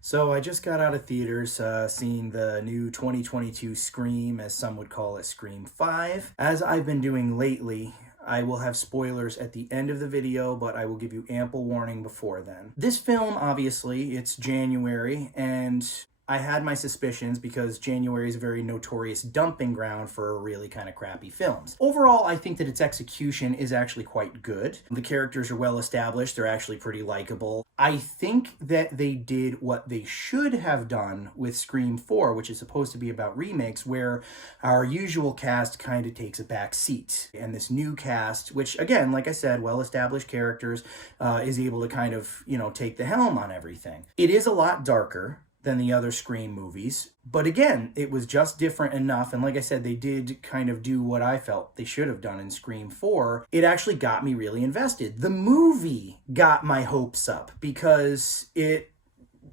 So I just got out of theaters seeing the new 2022 Scream, as some would call it, Scream 5. As I've been doing lately, I will have spoilers at the end of the video, but I will give you ample warning before then. This film, obviously, it's January, and I had my suspicions because January is a very notorious dumping ground for really kind of crappy films. Overall, I think that its execution is actually quite good. The characters are well established. They're actually pretty likable. I think that they did what they should have done with Scream 4, which is supposed to be about remakes, where our usual cast kind of takes a back seat. And this new cast, which again, like I said, well-established characters, is able to kind of, take the helm on everything. It is a lot darker than the other Scream movies. But again, it was just different enough. And like I said, they did kind of do what I felt they should have done in Scream 4. It actually got me really invested. The movie got my hopes up because it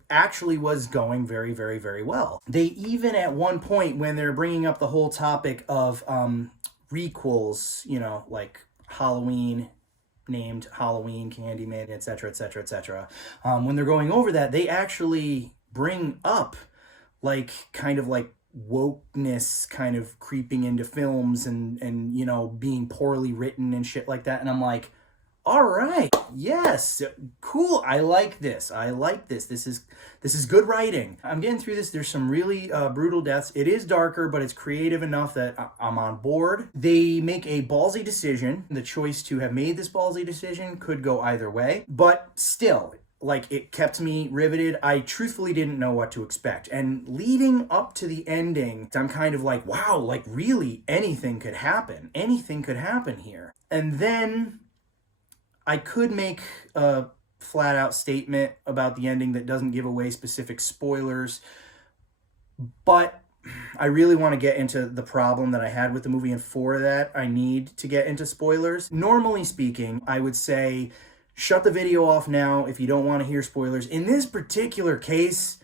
actually was going very, very, very well. They even at one point, when they're bringing up the whole topic of requels, like Halloween, named Halloween, Candyman, etc., etc., etc. When they're going over that, they actually bring up kind of wokeness kind of creeping into films and being poorly written and shit like that. And I'm like, all right, yes, cool. I like this. This is good writing. I'm getting through this. There's some really brutal deaths. It is darker, but it's creative enough that I'm on board. They make a ballsy decision. The choice to have made this ballsy decision could go either way, but still, it kept me riveted. I truthfully didn't know what to expect. And leading up to the ending, I'm kind of like, wow, really anything could happen. Anything could happen here. And then I could make a flat out statement about the ending that doesn't give away specific spoilers, but I really want to get into the problem that I had with the movie, and for that, I need to get into spoilers. Normally speaking, I would say, shut the video off now if you don't want to hear spoilers. In this particular case,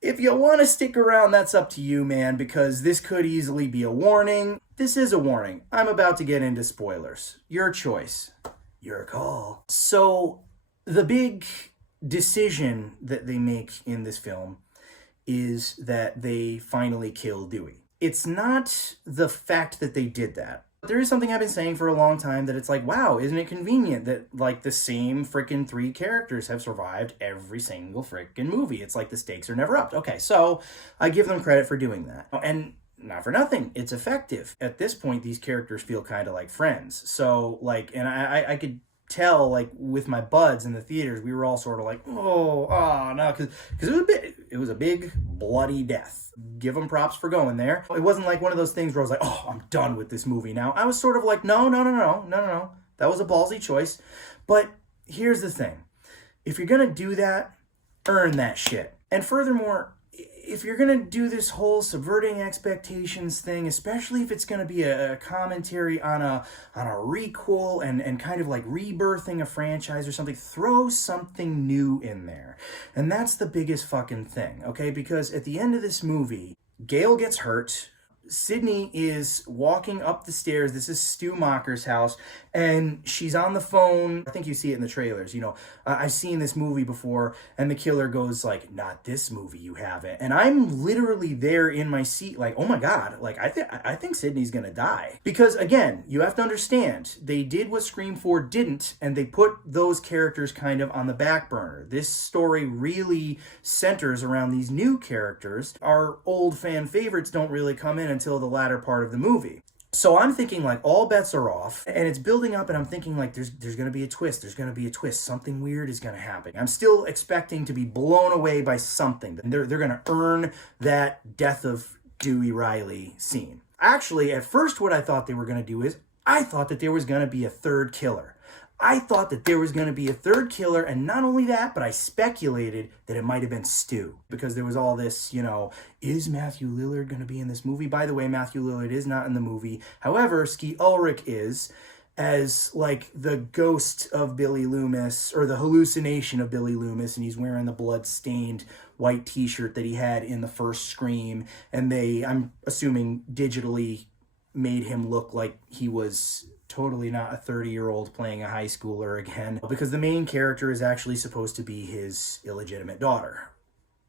if you want to stick around, that's up to you, man, because this could easily be a warning. This is a warning. I'm about to get into spoilers. Your choice. Your call. So, the big decision that they make in this film is that they finally kill Dewey. It's not the fact that they did that. There is something I've been saying for a long time, that it's like, wow, isn't it convenient that the same freaking 3 characters have survived every single freaking movie? It's like the stakes are never upped. Okay, so I give them credit for doing that. And not for nothing, it's effective. At this point, these characters feel kind of like friends. So and I could tell, with my buds in the theaters, we were all sort of like, oh no, because it was a big bloody death. Give them props for going there. It wasn't like one of those things where I was like, oh, I'm done with this movie now. I was sort of like, no. That was a ballsy choice. But here's the thing. If you're going to do that, earn that shit. And furthermore, if you're going to do this whole subverting expectations thing, especially if it's going to be a commentary on a requel and kind of rebirthing a franchise or something, throw something new in there. And that's the biggest fucking thing, okay? Because at the end of this movie, Gail gets hurt. Sydney is walking up the stairs. This is Stu Macher's house, and she's on the phone. I think you see it in the trailers. I've seen this movie before, and the killer goes not this movie, you haven't. And I'm literally there in my seat oh my God, I think Sydney's gonna die. Because again, you have to understand, they did what Scream 4 didn't, and they put those characters kind of on the back burner. This story really centers around these new characters. Our old fan favorites don't really come in until the latter part of the movie. So I'm thinking all bets are off, and it's building up, and I'm thinking there's going to be a twist. There's going to be a twist. Something weird is going to happen. I'm still expecting to be blown away by something. They're going to earn that death of Dewey Riley scene. Actually, at first what I thought they were going to do is, I thought that there was going to be a third killer. I thought that there was going to be a third killer, and not only that, but I speculated that it might have been Stu, because there was all this, is Matthew Lillard going to be in this movie? By the way, Matthew Lillard is not in the movie. However, Skeet Ulrich is, as the ghost of Billy Loomis, or the hallucination of Billy Loomis, and he's wearing the blood-stained white t-shirt that he had in the first Scream, and they, I'm assuming, digitally made him look like he was totally not a 30-year-old playing a high schooler again, because the main character is actually supposed to be his illegitimate daughter.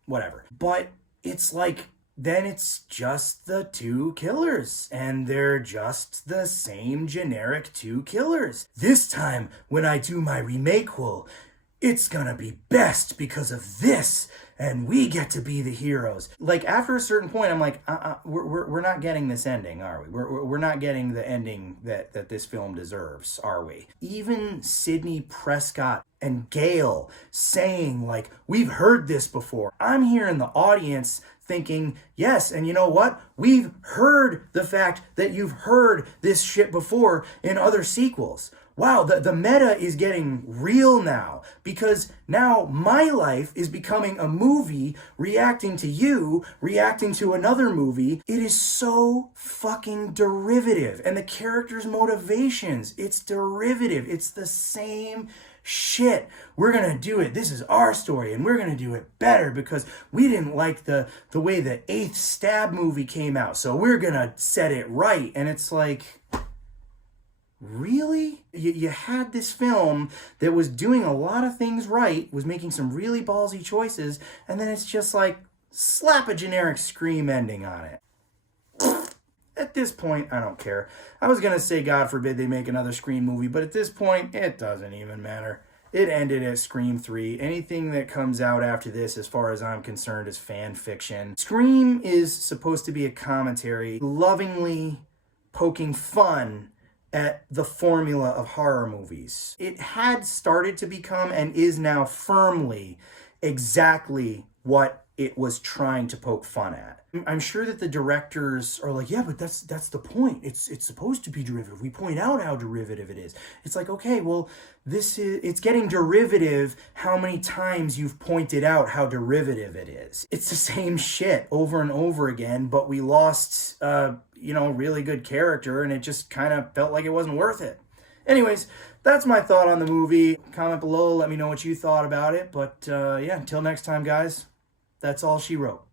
Whatever. But it's like, then it's just the two killers, and they're just the same generic two killers. This time, when I do my remake, it's gonna be best because of this, and we get to be the heroes. Like, after a certain point, I'm like, we're not getting this ending, are we? We're not getting the ending that this film deserves, are we? Even Sidney Prescott and Gale saying, like, we've heard this before. I'm here in the audience thinking, yes, and you know what? We've heard the fact that you've heard this shit before in other sequels. Wow, the meta is getting real now, because now my life is becoming a movie reacting to you, reacting to another movie. It is so fucking derivative. And the characters' motivations, it's derivative. It's the same shit. We're gonna do it. This is our story, and we're gonna do it better because we didn't like the way the 8th Stab movie came out, so we're gonna set it right. And it's like, really? You had this film that was doing a lot of things right, was making some really ballsy choices, and then it's just like, slap a generic Scream ending on it. At this point, I don't care. I was going to say, God forbid they make another Scream movie, but at this point, it doesn't even matter. It ended at Scream 3. Anything that comes out after this, as far as I'm concerned, is fan fiction. Scream is supposed to be a commentary, lovingly poking fun at the formula of horror movies. It had started to become, and is now firmly, exactly what it was trying to poke fun at. I'm sure that the directors are like, yeah, but that's the point. It's supposed to be derivative. We point out how derivative it is. It's like, okay, well, it's getting derivative how many times you've pointed out how derivative it is. It's the same shit over and over again, but we lost really good character, and it just kind of felt like it wasn't worth it. Anyways, that's my thought on the movie. Comment below, let me know what you thought about it. But until next time, guys, that's all she wrote.